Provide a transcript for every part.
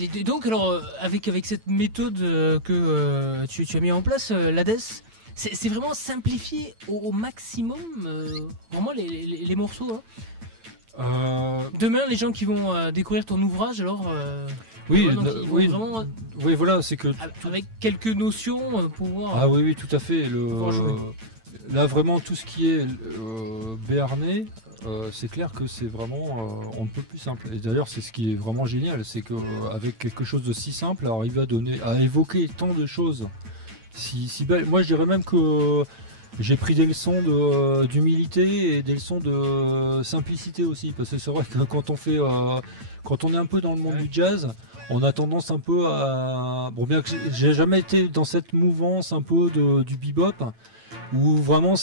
Et donc, alors, avec cette méthode que tu as mis en place, l'ADES, c'est vraiment simplifié au maximum, vraiment les morceaux. Hein. Demain, les gens qui vont découvrir ton ouvrage, alors, oui, donc, oui, vraiment, oui, voilà, c'est que avec quelques notions pour voir. Ah oui, oui, tout à fait. Là, vraiment, tout ce qui est béarnais, c'est clair que c'est vraiment on ne peut plus simple. Et d'ailleurs, c'est ce qui est vraiment génial, c'est qu'avec quelque chose de si simple, arriver à évoquer tant de choses si belles. Moi, je dirais même que j'ai pris des leçons d'humilité et des leçons de simplicité aussi, parce que c'est vrai que quand on est un peu dans le monde du jazz, on a tendance un peu à... Bon, bien que j'ai jamais été dans cette mouvance un peu du bebop, où vraiment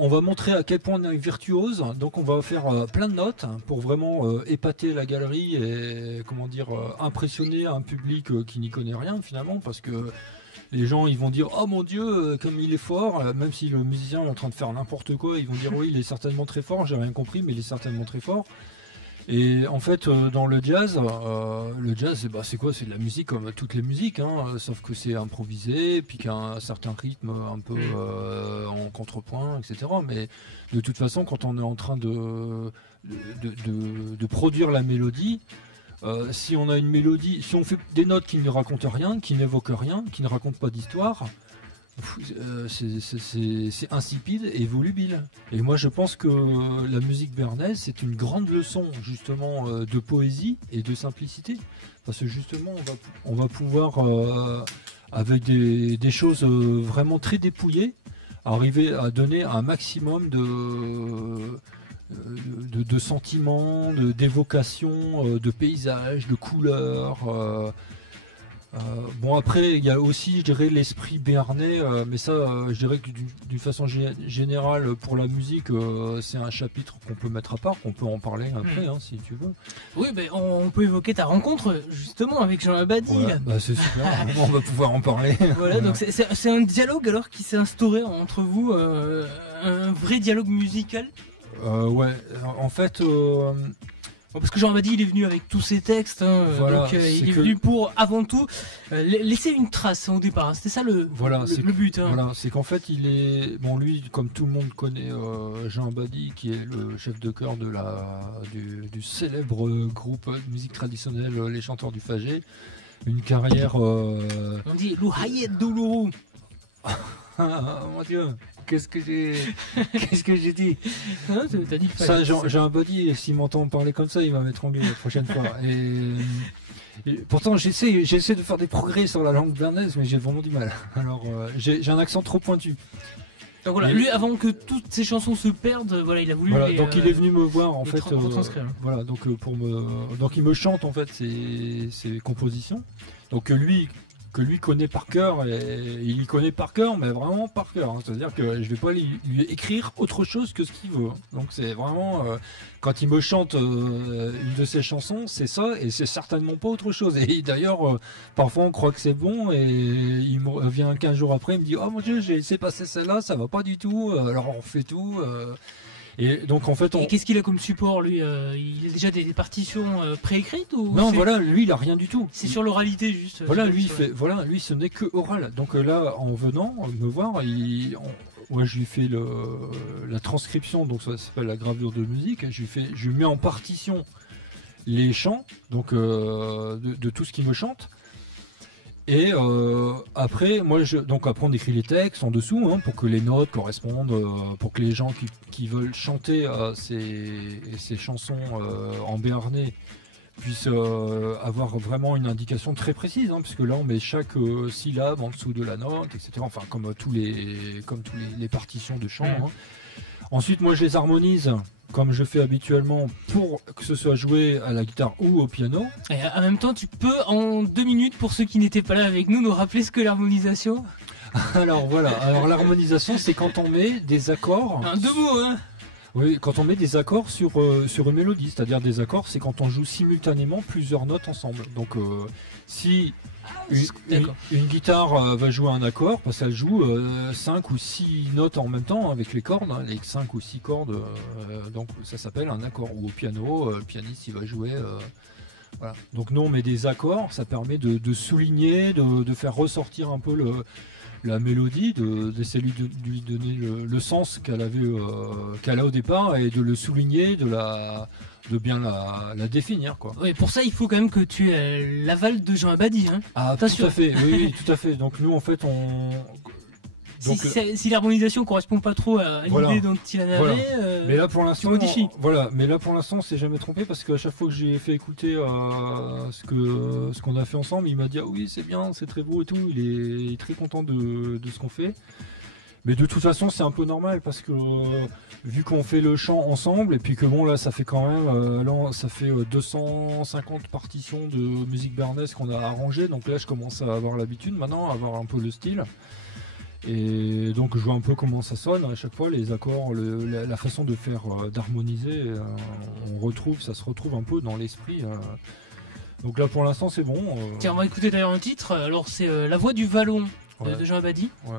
on va montrer à quel point on est virtuose, donc on va faire plein de notes pour vraiment épater la galerie et impressionner un public qui n'y connaît rien finalement, parce que les gens ils vont dire oh mon dieu comme il est fort, même si le musicien est en train de faire n'importe quoi, ils vont dire oui il est certainement très fort, j'ai rien compris mais il est certainement très fort. Et en fait dans le jazz c'est quoi? C'est de la musique comme toutes les musiques, hein, sauf que c'est improvisé, puis qu'il y a un certain rythme un peu en contrepoint, etc. Mais de toute façon quand on est en train de produire la mélodie, si on a une mélodie, si on fait des notes qui ne racontent rien, qui n'évoquent rien, qui ne racontent pas d'histoire, c'est insipide et volubile. Et moi je pense que la musique béarnaise c'est une grande leçon justement de poésie et de simplicité, parce que justement on va pouvoir avec des choses vraiment très dépouillées arriver à donner un maximum de sentiments, d'évocation, de paysages, de couleurs. Bon après il y a aussi je dirais l'esprit béarnais, mais ça je dirais que d'une façon générale pour la musique c'est un chapitre qu'on peut mettre à part, qu'on peut en parler après hein, si tu veux. Oui ben on peut évoquer ta rencontre justement avec Jean Abadie. Ouais, bah c'est super, on va pouvoir en parler. Voilà, donc c'est un dialogue alors qui s'est instauré entre vous, un vrai dialogue musical. Ouais, en fait Parce que Jean Abadie il est venu avec tous ses textes, hein, voilà, donc il est venu pour avant tout laisser une trace au départ. C'était ça le but. Hein. Voilà, c'est qu'en fait lui comme tout le monde connaît Jean Abadie qui est le chef de chœur du célèbre groupe de musique traditionnelle Les Chanteurs du Fagé, une carrière. On dit Louhayet Doulourou. Mon Dieu. Qu'est-ce que j'ai dit? Non, t'as dit ça, j'ai un buddy, s'il m'entend parler comme ça, il va m'étrangler la prochaine fois. Et pourtant, j'essaie de faire des progrès sur la langue béarnaise, mais j'ai vraiment du mal. Alors, j'ai un accent trop pointu. Donc voilà, lui, avant que toutes ces chansons se perdent, voilà, il a voulu. Voilà, donc il est venu me voir en fait. Voilà, donc donc il me chante en fait ses compositions. Donc que lui connaît par cœur, et il y connaît par cœur, mais vraiment par cœur. Hein. C'est-à-dire que je vais pas lui écrire autre chose que ce qu'il veut. Donc c'est vraiment quand il me chante une de ses chansons, c'est ça, et c'est certainement pas autre chose. Et d'ailleurs, parfois on croit que c'est bon, et il me revient 15 jours après, il me dit oh mon Dieu, j'ai laissé passer celle-là, ça va pas du tout. Alors on refait tout. Et donc en fait, Et qu'est-ce qu'il a comme support lui? Il a déjà des partitions préécrites ou? Non, voilà, lui il a rien du tout. C'est sur l'oralité juste. Voilà, lui ce n'est que oral. Donc là, en venant me voir, moi je lui fais la transcription, donc ça s'appelle la gravure de musique. Je lui mets en partition les chants, donc de tout ce qu'il me chante. Et après, après on écrit les textes en dessous pour que les notes correspondent, pour que les gens qui veulent chanter ces chansons en béarnais puissent avoir vraiment une indication très précise, puisque là on met chaque syllabe en dessous de la note, etc. Enfin comme tous les partitions de chant. Ensuite, moi je les harmonise comme je fais habituellement pour que ce soit joué à la guitare ou au piano. Et en même temps, tu peux en 2 minutes, pour ceux qui n'étaient pas là avec nous rappeler ce que l'harmonisation? Alors voilà, l'harmonisation c'est quand on met des accords... 2 mots hein. Oui, quand on met des accords sur une mélodie, c'est-à-dire des accords, c'est quand on joue simultanément plusieurs notes ensemble. Donc si une guitare va jouer un accord, parce qu'elle joue 5 ou 6 notes en même temps avec les cordes, les 5 ou 6 cordes, donc ça s'appelle un accord. Ou au piano, le pianiste il va jouer Voilà. Donc nous on met des accords, ça permet de souligner, de faire ressortir un peu la mélodie, d'essayer de lui donner le sens qu'elle a au départ et de le souligner, de bien la définir, quoi. Oui, pour ça, il faut quand même que tu aies l'aval de Jean Abadie. Hein. Ah, tout à fait, oui, tout à fait. Donc nous, en fait, si l'harmonisation correspond pas trop à l'idée dont il en avait, mais là pour l'instant, tu modifies. Mais là pour l'instant, on s'est jamais trompé parce qu'à chaque fois que j'ai fait écouter ce qu'on a fait ensemble, il m'a dit ah oui c'est bien, c'est très beau et tout. Il est très content de ce qu'on fait. Mais de toute façon, c'est un peu normal parce que vu qu'on fait le chant ensemble et puis que bon là, ça fait quand même, ça fait 250 partitions de musique béarnaise qu'on a arrangées. Donc là, je commence à avoir l'habitude maintenant, à avoir un peu le style. Et donc je vois un peu comment ça sonne à chaque fois, les accords, la façon de faire, d'harmoniser, ça se retrouve un peu dans l'esprit. Donc là pour l'instant c'est bon. Tiens, on va écouter d'ailleurs un titre. Alors c'est La Voix du Vallon de Jean Abadie. Ouais.